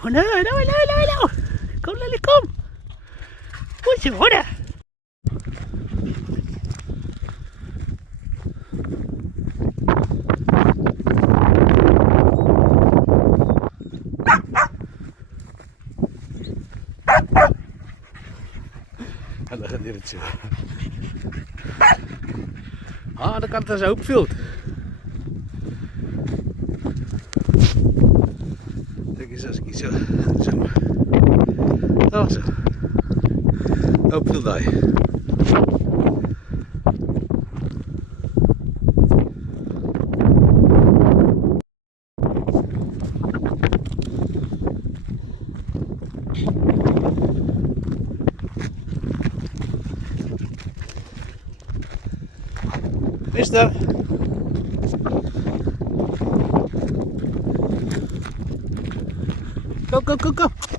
Kom nou. Kom Lily, kom. Moet je worden. En dan gaat hij het zo. Ah, dan kan het zo opvult. Kijk eens als ik iets zo. Oh, zo. Opvult hij. Mister. Kom.